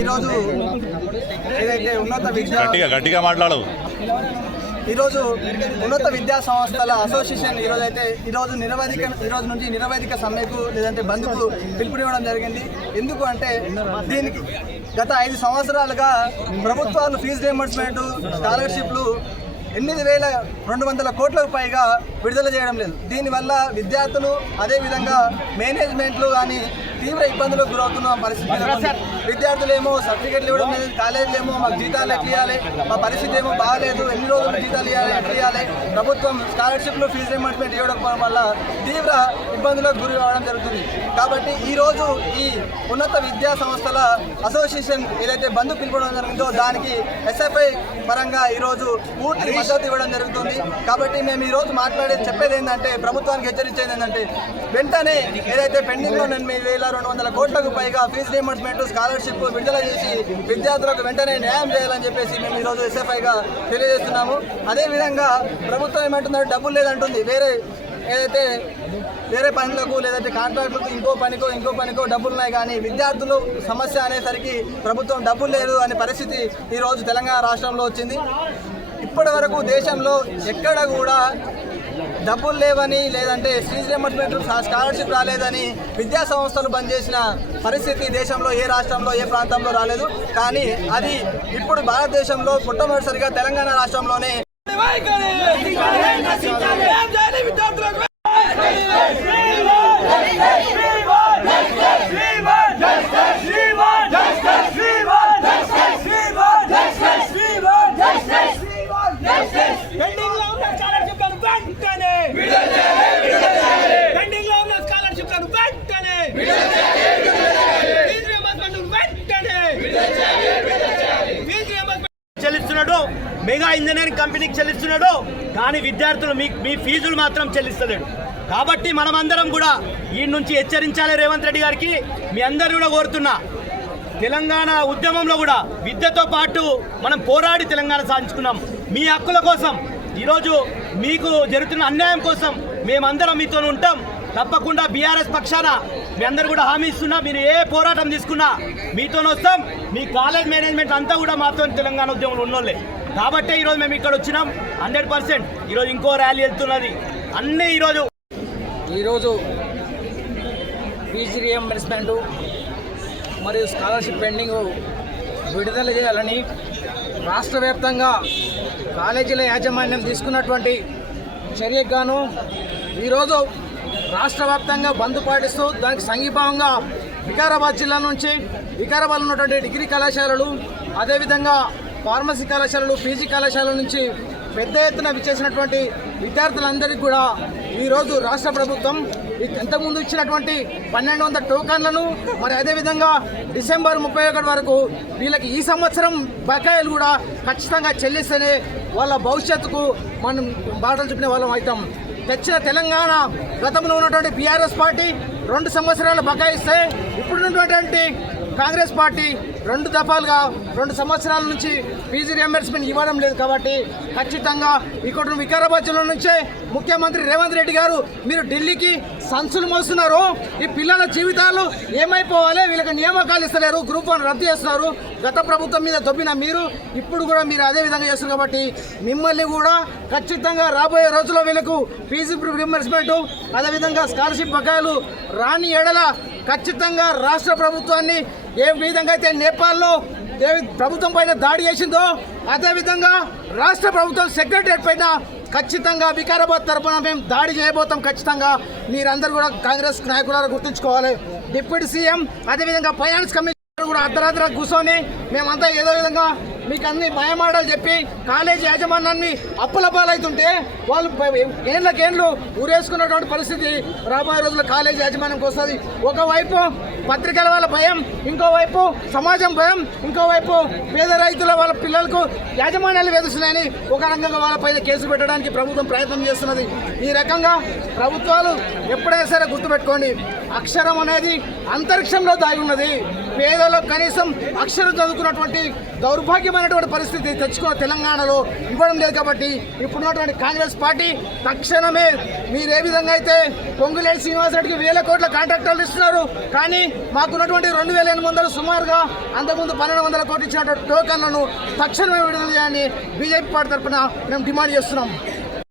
ఈరోజు ఏదైతే ఉన్నత విద్య గట్టిగా గట్టిగా మాట్లాడు. ఈరోజు ఉన్నత విద్యా సంస్థల అసోసియేషన్ ఈరోజు అయితే ఈరోజు నిరవధిక ఈరోజు నుంచి నిరవధిక సమ్మెకు లేదంటే బంద్కు పిలుపునివ్వడం జరిగింది. ఎందుకు అంటే దీనికి గత ఐదు సంవత్సరాలుగా ప్రభుత్వాలు ఫీజు రియంబర్స్మెంట్ స్కాలర్షిప్లు ఎనిమిది వేల రెండు వందల కోట్లకు పైగా విడుదల చేయడం లేదు. దీనివల్ల విద్యార్థులు అదేవిధంగా మేనేజ్మెంట్లు కానీ తీవ్ర ఇబ్బందులకు గురవుతున్న పరిస్థితి నెలకొంది. విద్యార్థులేమో సర్టిఫికెట్లు ఇవ్వడం లేదు కాలేజీలు ఏమో మాకు జీతాలు ఎట్లా ఇవ్వాలి మా పరిస్థితి ఏమో బాగాలేదు ఎన్ని రోజులు జీతాలు ఇవ్వాలి ఎట్లా ఇవ్వాలి ప్రభుత్వం స్కాలర్షిప్లు ఫీజు రియంబర్స్మెంట్ ఇవ్వడం వల్ల తీవ్ర ఇబ్బందులకు గురి కావడం జరుగుతుంది. కాబట్టి ఈ రోజు ఈ ఉన్నత విద్యా సంస్థల అసోసియేషన్ ఏదైతే బంధు పిలుపడం జరిగిందో దానికి ఎస్ఎఫ్ఐ పరంగా ఈరోజు పూర్తి మద్దతు ఇవ్వడం జరుగుతుంది. కాబట్టి మేము ఈ రోజు మాట్లాడేది చెప్పేది ఏంటంటే ప్రభుత్వానికి హెచ్చరించేది ఏంటంటే వెంటనే ఏదైతే పెండింగ్లో ఎనిమిది వేల రెండు వందల కోట్లకు పైగా ఫీజు రీఎంబర్స్మెంట్ స్కాలర్షిప్ విడుదల చేసి విద్యార్థులకు వెంటనే న్యాయం చేయాలని చెప్పేసి మేము ఈరోజు ఎస్ఎఫ్ఐగా తెలియజేస్తున్నాము. అదేవిధంగా ప్రభుత్వం ఏమంటుందంటే డబ్బులు లేదంటుంది. వేరే ఏదైతే వేరే పనులకు లేదంటే కాంట్రాక్టులకు ఇంకో పనికో ఇంకో పనికో డబ్బులు ఉన్నాయి కానీ విద్యార్థులు సమస్య అనేసరికి ప్రభుత్వం డబ్బులు లేదు అనే పరిస్థితి ఈరోజు తెలంగాణ రాష్ట్రంలో వచ్చింది. ఇప్పటి వరకు దేశంలో ఎక్కడ కూడా డబ్బులు లేవని లేదంటే ఫీజు రియంబర్స్మెంట్ స్కాలర్షిప్ రాలేదని విద్యా సంస్థలు బంద్ చేసిన పరిస్థితి దేశంలో ఏ రాష్ట్రంలో ఏ ప్రాంతంలో రాలేదు. కానీ అది ఇప్పుడు భారతదేశంలో మొట్టమొదటిసారిగా తెలంగాణ రాష్ట్రంలోనే పెండింగ్లో ఉన్న స్కాలర్షిప్లను వెంటనే పెండింగ్లో ఉన్న స్కాలర్షిప్లను వెంటనే ఫీజు రియంబర్స్మెంట్ వెంటనే ఫీజు రియంబర్స్మెంట్ చెల్లిస్తున్నాడు మెగా ఇంజనీరింగ్ కంపెనీకి చెల్లిస్తున్నాడు కానీ విద్యార్థులు మీ మీ ఫీజులు మాత్రం చెల్లిస్తలేడు. కాబట్టి మనమందరం కూడా ఈ నుంచి హెచ్చరించాలి రేవంత్ రెడ్డి గారికి. మీ అందరు కూడా కోరుతున్నా. తెలంగాణ ఉద్యమంలో కూడా విద్యతో పాటు మనం పోరాడి తెలంగాణ సాధించుకున్నాం. మీ హక్కుల కోసం ఈరోజు మీకు జరుగుతున్న అన్యాయం కోసం మేమందరం మీతో ఉంటాం. తప్పకుండా బీఆర్ఎస్ పక్షాన మీ అందరు కూడా హామీ ఇస్తున్నా. మీరు ఏ పోరాటం తీసుకున్నా మీతో వస్తాం. మీ కాలేజ్ మేనేజ్మెంట్ అంతా కూడా మాతో తెలంగాణ ఉద్యమంలో ఉన్నోళ్ళే. కాబట్టే ఈరోజు మేము ఇక్కడ వచ్చినాం. Hundred percent. ఈరోజు ఇంకో ర్యాలీ వెళ్తున్నది. అన్నీ ఈరోజు. ఈరోజు ఫీజు రియంబర్స్మెంటు మరియు స్కాలర్షిప్ పెండింగ్ విడుదల చేయాలని రాష్ట్ర వ్యాప్తంగా కాలేజీల యాజమాన్యం తీసుకున్నటువంటి చర్యకు గాను ఈరోజు రాష్ట్ర వ్యాప్తంగా బంద్ పాటిస్తూ దానికి సంఘీభావంగా వికారాబాద్ జిల్లా నుంచి వికారాబాద్ ఉన్నటువంటి డిగ్రీ కళాశాలలు అదేవిధంగా ఫార్మసీ కళాశాలలు పీజీ కళాశాలల నుంచి పెద్ద ఎత్తున విచ్చేసినటువంటి విద్యార్థులందరికీ కూడా ఈరోజు రాష్ట్ర ప్రభుత్వం ఇంతకుముందు ఇచ్చినటువంటి పన్నెండు వందల టోకన్లను మరి అదేవిధంగా డిసెంబర్ ముప్పై ఒకటి వరకు వీళ్ళకి ఈ సంవత్సరం బకాయిలు కూడా ఖచ్చితంగా చెల్లిస్తేనే వాళ్ళ భవిష్యత్తుకు మనం బాటలు చూపిన వాళ్ళం అవుతాం. తెచ్చిన తెలంగాణ గతంలో ఉన్నటువంటి బీఆర్ఎస్ పార్టీ రెండు సంవత్సరాలు బకాయిస్తే ఇప్పుడున్నటువంటి కాంగ్రెస్ పార్టీ రెండు దఫాలుగా రెండు సంవత్సరాల నుంచి పీజీ రియంబర్స్మెంట్ ఇవ్వడం లేదు కాబట్టి ఖచ్చితంగా ఇక్కడ వికారాబాద్ జిల్లా నుంచే ముఖ్యమంత్రి రేవంత్ రెడ్డి గారు మీరు ఢిల్లీకి సంచులు మోస్తున్నారు. ఈ పిల్లల జీవితాలు ఏమైపోవాలి? వీళ్ళకి నియామకాలు ఇస్తలేరు గ్రూప్ వన్ రద్దు చేస్తున్నారు. గత ప్రభుత్వం మీద దొబ్బిన మీరు ఇప్పుడు కూడా మీరు అదే విధంగా చేస్తున్నారు కాబట్టి మిమ్మల్ని కూడా ఖచ్చితంగా రాబోయే రోజుల్లో వీళ్ళకు ఫీజు రియంబర్స్మెంట్ అదేవిధంగా స్కాలర్షిప్ బకాయిలు రాని ఎడల ఖచ్చితంగా రాష్ట్ర ప్రభుత్వాన్ని ఏ విధంగా అయితే నేపాల్లో ఏ ప్రభుత్వం పైన దాడి చేసిందో అదేవిధంగా రాష్ట్ర ప్రభుత్వం సెక్రటరియట్ పైన ఖచ్చితంగా వికారాబాద్ తరఫున మేము దాడి చేయబోతాం ఖచ్చితంగా. మీరందరూ కూడా కాంగ్రెస్ నాయకులారా గుర్తుంచుకోవాలి. డిప్యూటీ సీఎం అదేవిధంగా ఫైనాన్స్ కమిషన్ కూడా అర్ధరాత్రి కూర్చొని మేమంతా ఏదో విధంగా మీకు అన్ని భయమాటలు చెప్పి కాలేజీ యాజమాన్యాన్ని అప్పుల పాలవుతుంటే వాళ్ళు ఏళ్ళకేళ్ళు ఊరేసుకున్నటువంటి పరిస్థితి రాబోయే రోజుల్లో కాలేజీ యాజమాన్యంకి వస్తుంది ఒకవైపు పత్రికల వాళ్ళ భయం ఇంకోవైపు సమాజం భయం ఇంకోవైపు పేద రైతుల వాళ్ళ పిల్లలకు యాజమాన్యాలు వేధిస్తున్నాయని ఒక రకంగా వాళ్ళపైన కేసు పెట్టడానికి ప్రభుత్వం ప్రయత్నం చేస్తున్నది. ఈ రకంగా ప్రభుత్వాలు ఎప్పుడైనా సరే గుర్తుపెట్టుకోండి. అక్షరం అనేది అంతరిక్షంలో దాగి ఉన్నది. పేదలకు కనీసం అక్షరం చదువుకున్నటువంటి దౌర్భాగ్యమైనటువంటి పరిస్థితి తెచ్చుకున్న తెలంగాణలో ఇవ్వడం లేదు కాబట్టి ఇప్పుడున్నటువంటి కాంగ్రెస్ పార్టీ తక్షణమే మీరు ఏ విధంగా అయితే పొంగులేటి శ్రీనివాసరెడ్డికి వేల కోట్ల కాంట్రాక్టర్లు ఇస్తున్నారు కానీ మాకున్నటువంటి రెండు వేల ఎనిమిది వందలు సుమారుగా అంతకుముందు పన్నెండు వందల కోట్లు ఇచ్చినటువంటి టోకన్లను తక్షణమే విడుదల చేయాలని బీజేపీ పార్టీ తరఫున మేము డిమాండ్ చేస్తున్నాం.